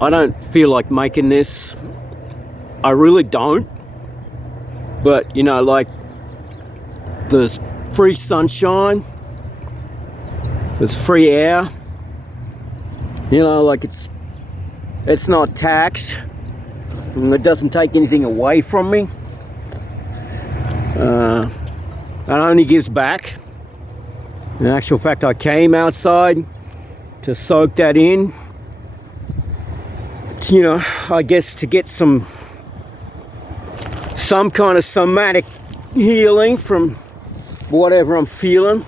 I don't feel like making this. I really don't. But, you know, like, there's free sunshine, there's free air, you know, like it's not taxed, and it doesn't take anything away from me. It only gives back. In actual fact, I came outside to soak that in, you know, I guess to get some kind of somatic healing from whatever I'm feeling.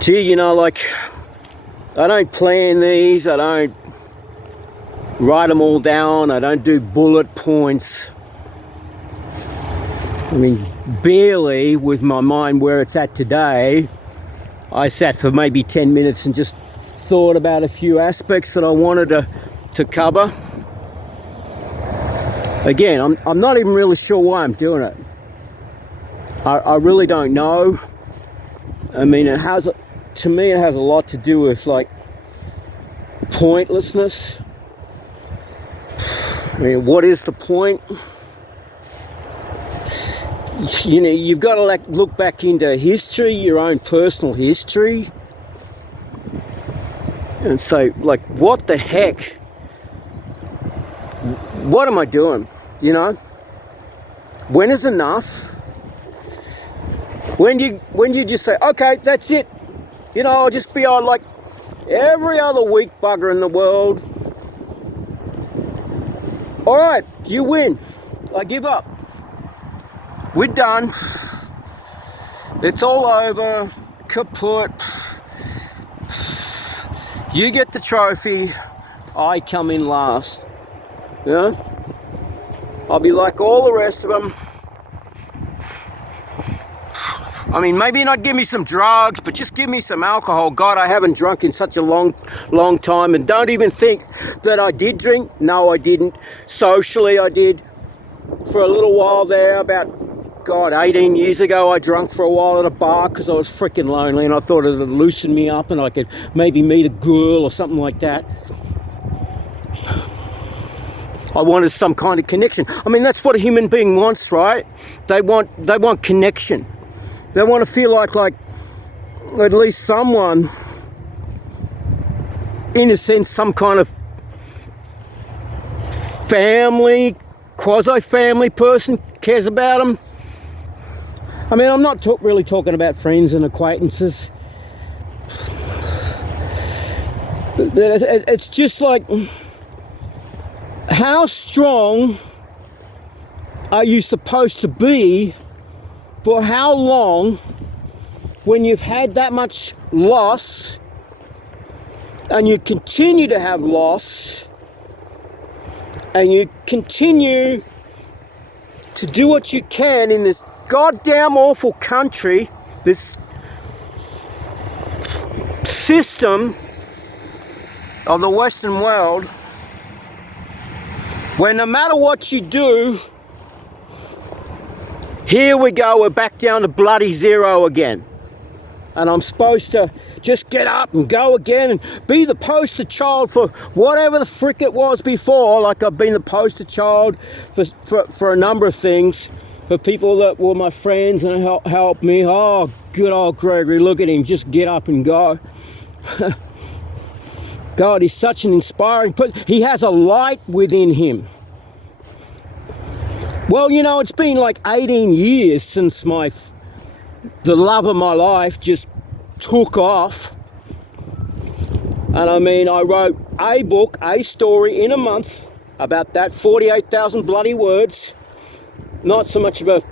Gee, you know, like, I don't plan these, I don't write them all down, I don't do bullet points. I mean, barely, with my mind where it's at today, I sat for maybe 10 minutes and just thought about a few aspects that I wanted to cover. Again, I'm not even really sure why I'm doing it. I really don't know. I mean, to me it has a lot to do with, like, pointlessness. I mean, what is the point? You know, you've got to, like, look back into history, your own personal history, and say, like, what the heck? What am I doing? You know? When is enough? When you just say, okay, that's it. You know, I'll just be on like every other weak bugger in the world. All right, you win. I give up. We're done. It's all over. Kaput. You get the trophy. I come in last. Yeah? I'll be like all the rest of them. I mean, maybe not give me some drugs, but just give me some alcohol. God, I haven't drunk in such a long time. And don't even think that I did drink. No, I didn't. Socially, I did. For a little while there, about, God, 18 years ago, I drank for a while at a bar because I was freaking lonely and I thought it would loosen me up and I could maybe meet a girl or something like that. I wanted some kind of connection. I mean, that's what a human being wants, right? They want connection. They want to feel like at least someone, in a sense, some kind of family, quasi-family person cares about them. I mean, I'm not really talking about friends and acquaintances. It's just like, how strong are you supposed to be? For how long, when you've had that much loss and you continue to have loss and you continue to do what you can in this goddamn awful country, this system of the Western world, where no matter what you do, here we go, we're back down to bloody zero again. And I'm supposed to just get up and go again and be the poster child for whatever the frick it was before. Like, I've been the poster child for a number of things, for people that were my friends and helped me. Oh, good old Gregory, look at him, just get up and go. God, he's such an inspiring person. He has a light within him. Well, you know, it's been like 18 years since the love of my life just took off. And I mean, I wrote a book, a story in a month about that, 48,000 bloody words. Not so much of a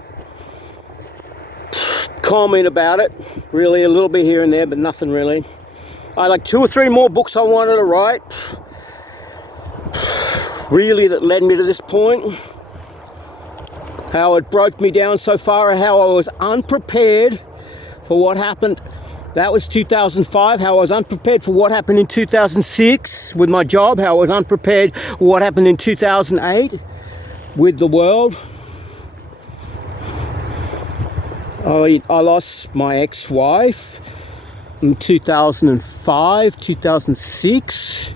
comment about it, really, a little bit here and there, but nothing really. I had like 2 or 3 more books I wanted to write, really, that led me to this point. How it broke me down so far, how I was unprepared for what happened. That was 2005, how I was unprepared for what happened in 2006 with my job, how I was unprepared for what happened in 2008 with the world. I lost my ex-wife. in 2005, 2006.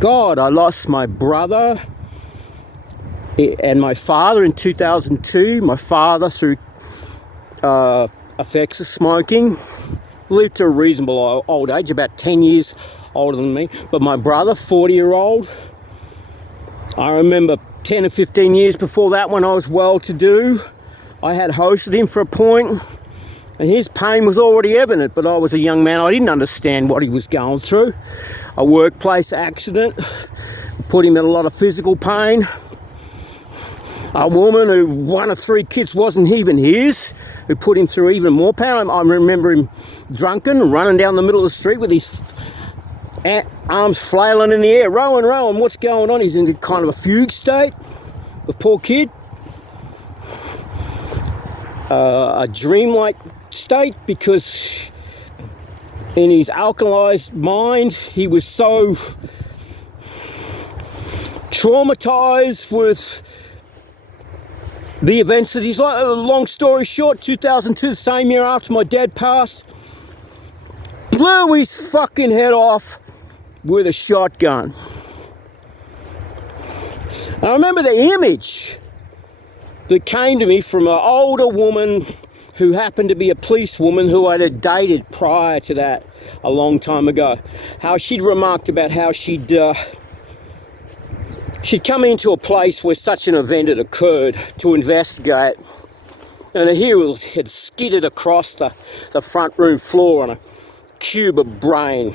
God, I lost my brother and my father in 2002. My father through effects of smoking. Lived to a reasonable old age, about 10 years older than me. But my brother, 40-year-old, I remember 10 or 15 years before that, when I was well-to-do, I had hosted him for a point, and his pain was already evident, but I was a young man. I didn't understand what he was going through. A workplace accident put him in a lot of physical pain. A woman who one of 3 kids wasn't even his, who put him through even more pain. I remember him drunken, running down the middle of the street with his arms flailing in the air. Rowan, Rowan, what's going on? He's in kind of a fugue state, the poor kid. A dreamlike state, because in his alkalized mind, he was so traumatized with the events of his life. Long story short, 2002, the same year after my dad passed, blew his fucking head off with a shotgun. I remember the image that came to me from an older woman who happened to be a policewoman who I had dated prior to that a long time ago. How she'd remarked about how she'd come into a place where such an event had occurred to investigate, and a hero had skidded across the front room floor on a cube of brain.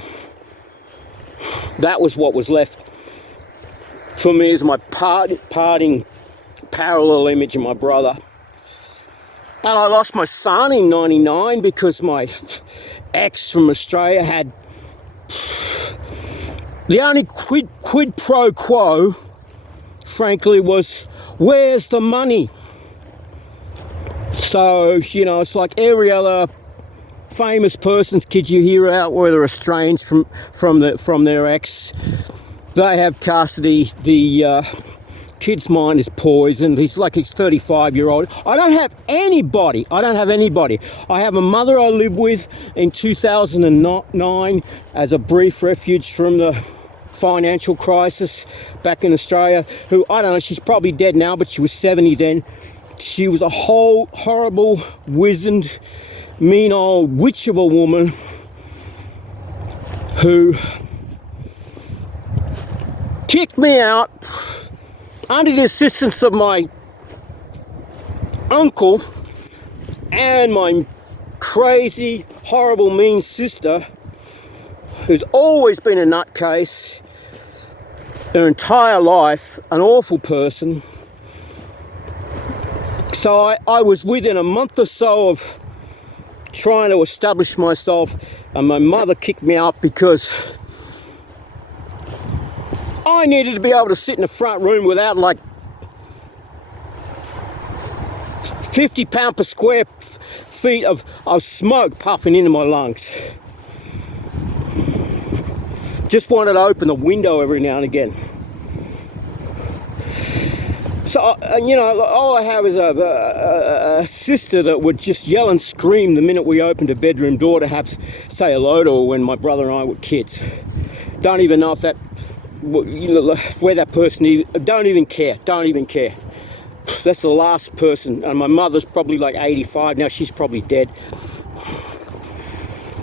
That was what was left for me as my parting parallel image of my brother. And I lost my son in 99 because my ex from Australia had the only quid pro quo, frankly, was, where's the money? So, you know, it's like every other famous person's kid you hear out where they're estranged from their ex. They have custody. The kid's mind is poisoned. He's 35-year-old. I don't have anybody. I have a mother I lived with in 2009 as a brief refuge from the financial crisis back in Australia, who, I don't know, she's probably dead now, but she was 70 then. She was a whole horrible, wizened, mean old witch of a woman who kicked me out under the assistance of my uncle and my crazy, horrible, mean sister, who's always been a nutcase her entire life, an awful person. So I was within a month or so of trying to establish myself, and my mother kicked me out because I needed to be able to sit in the front room without 50 pound per square feet of smoke puffing into my lungs. Just wanted to open the window every now and again. So, you know, all I have is a sister that would just yell and scream the minute we opened a bedroom door to say hello to her when my brother and I were kids. Don't even know if that, where that person, don't even care. That's the last person, and my mother's probably 85 now. She's probably dead.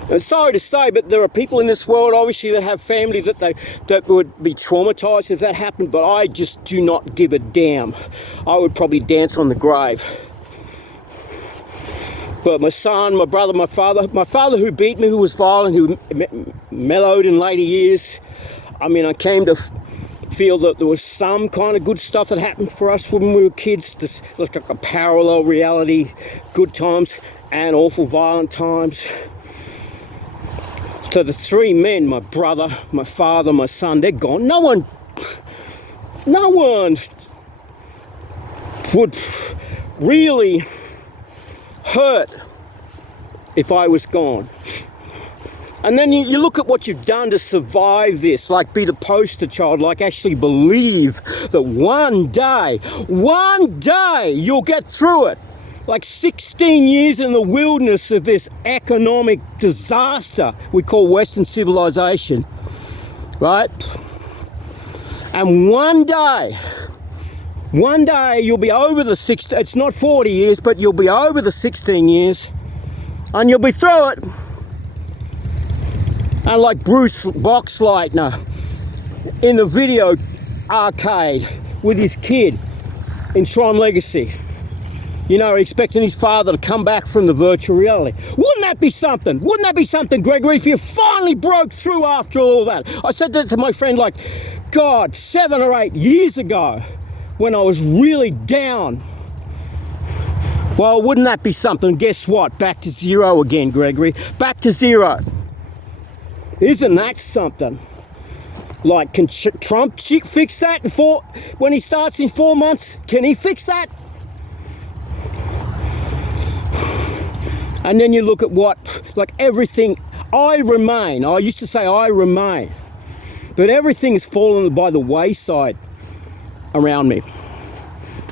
And sorry to say, but there are people in this world, obviously, that have family that would be traumatized if that happened, but I just do not give a damn. I would probably dance on the grave. But my son, my brother, my father who beat me, who was violent, who mellowed in later years, I mean, I came to feel that there was some kind of good stuff that happened for us when we were kids. This was like a parallel reality, good times and awful violent times. So the 3 men, my brother, my father, my son, they're gone. No one would really hurt if I was gone. And then you look at what you've done to survive this, be the poster child, actually believe that one day you'll get through it. like 16 years in the wilderness of this economic disaster we call Western civilization, right? And one day you'll be over the it's not 40 years, but you'll be over the 16 years and you'll be through it. And like Bruce Boxleitner in the video arcade with his kid in Tron Legacy, you know, expecting his father to come back from the virtual reality. Wouldn't that be something? Wouldn't that be something, Gregory, if you finally broke through after all that? I said that to my friend, like, God, 7 or 8 years ago when I was really down. Well, wouldn't that be something? Guess what? Back to zero again, Gregory. Back to zero. Isn't that something? Like, can Trump fix that when he starts in 4 months? Can he fix that? And then you look at what, like everything, I used to say I remain, but everything has fallen by the wayside around me.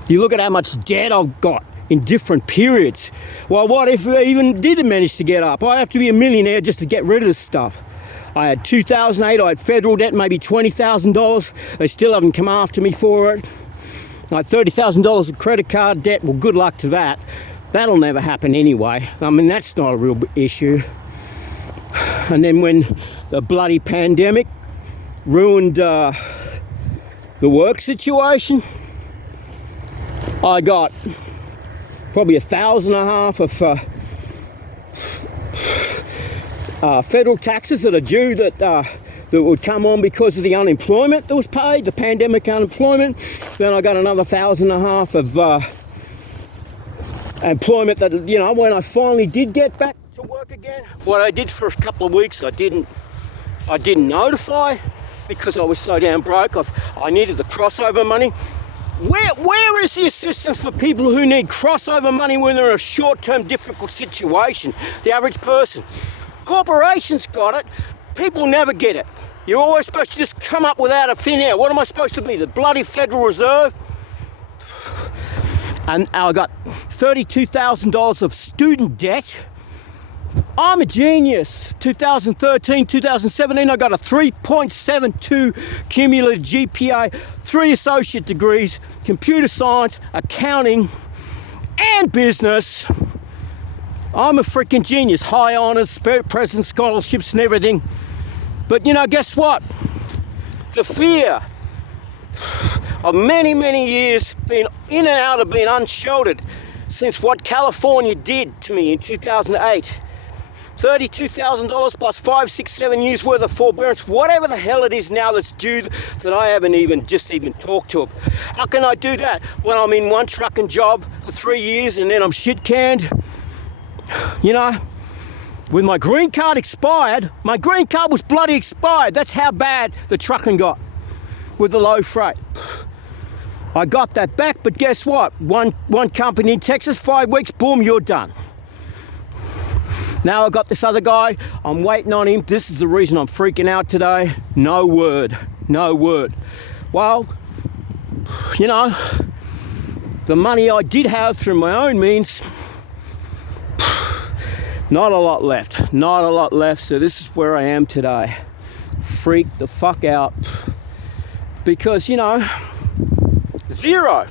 You look at how much debt I've got in different periods. Well, what if I even did manage to get up? I have to be a millionaire just to get rid of this stuff. I had 2008, I had federal debt, maybe $20,000. They still haven't come after me for it. I had $30,000 of credit card debt. Well, good luck to that. That'll never happen anyway. I mean, that's not a real issue. And then when the bloody pandemic ruined the work situation, I got probably $1,500 of federal taxes that are due that would come on because of the unemployment that was paid, the pandemic unemployment. Then I got another $1,500 of employment that, you know, when I finally did get back to work again, what I did for a couple of weeks, I didn't notify because I was so damn broke. I needed the crossover money. Where is the assistance for people who need crossover money when they're in a short-term difficult situation? The average person. Corporations got it. People never get it. You're always supposed to just come up with out of thin air. What am I supposed to be? The bloody Federal Reserve? And I got $32,000 of student debt. I'm a genius. 2013, 2017, I got a 3.72 cumulative GPA, 3 associate degrees, computer science, accounting, and business. I'm a freaking genius. High honors, president scholarships and everything. But you know, guess what? The fear of many, many years being in and out of being unsheltered since what California did to me in 2008. $32,000 plus 5, 6, 7 years worth of forbearance, whatever the hell it is now that's due that I haven't even talked to them. How can I do that when I'm in one trucking job for 3 years and then I'm shit canned? You know, when my green card expired, my green card was bloody expired. That's how bad the trucking got with the low freight. I got that back, but guess what? One company in Texas, 5 weeks, boom, you're done. Now I got this other guy, I'm waiting on him. This is the reason I'm freaking out today. No word. Well, you know, the money I did have through my own means, not a lot left. So this is where I am today. Freaked the fuck out. Because, you know, zero,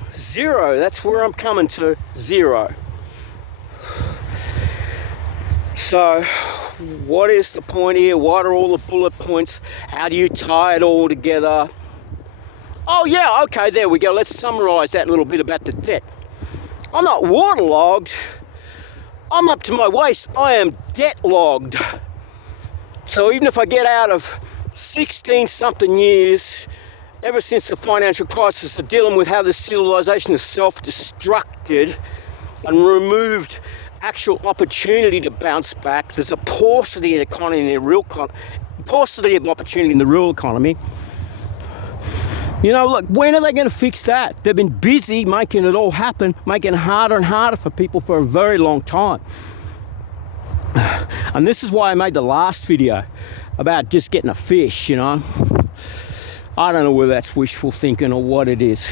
that's where I'm coming to, 0. So, what is the point here? What are all the bullet points? How do you tie it all together? Oh yeah, okay, there we go. Let's summarize that little bit about the debt. I'm not waterlogged. I'm up to my waist. I am debt-logged. So even if I get out of 16-something years, ever since the financial crisis, of dealing with how this civilization is self-destructed and removed actual opportunity to bounce back. There's a paucity of economy in the paucity of opportunity in the real economy. You know, look, when are they going to fix that? They've been busy making it all happen, making it harder and harder for people for a very long time. And this is why I made the last video about just getting a fish, you know. I don't know whether that's wishful thinking or what it is.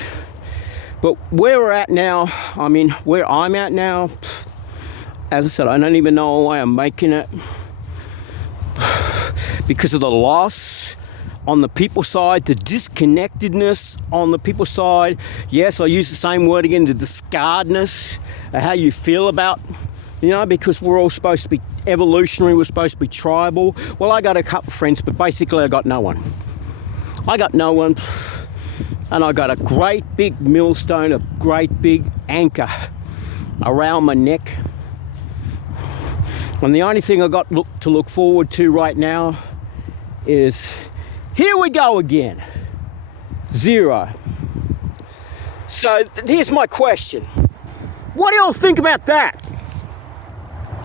But where we're at now, I mean, where I'm at now, as I said, I don't even know why I'm making it. Because of the loss on the people side, the disconnectedness on the people side. Yes, I use the same word again, the discardness, how you feel about, because we're all supposed to be evolutionary, we're supposed to be tribal. Well, I got a couple of friends, but basically I got no one. And I got a great big millstone, a great big anchor around my neck. And the only thing I got to look forward to right now is, here we go again. 0. So here's my question. What do y'all think about that?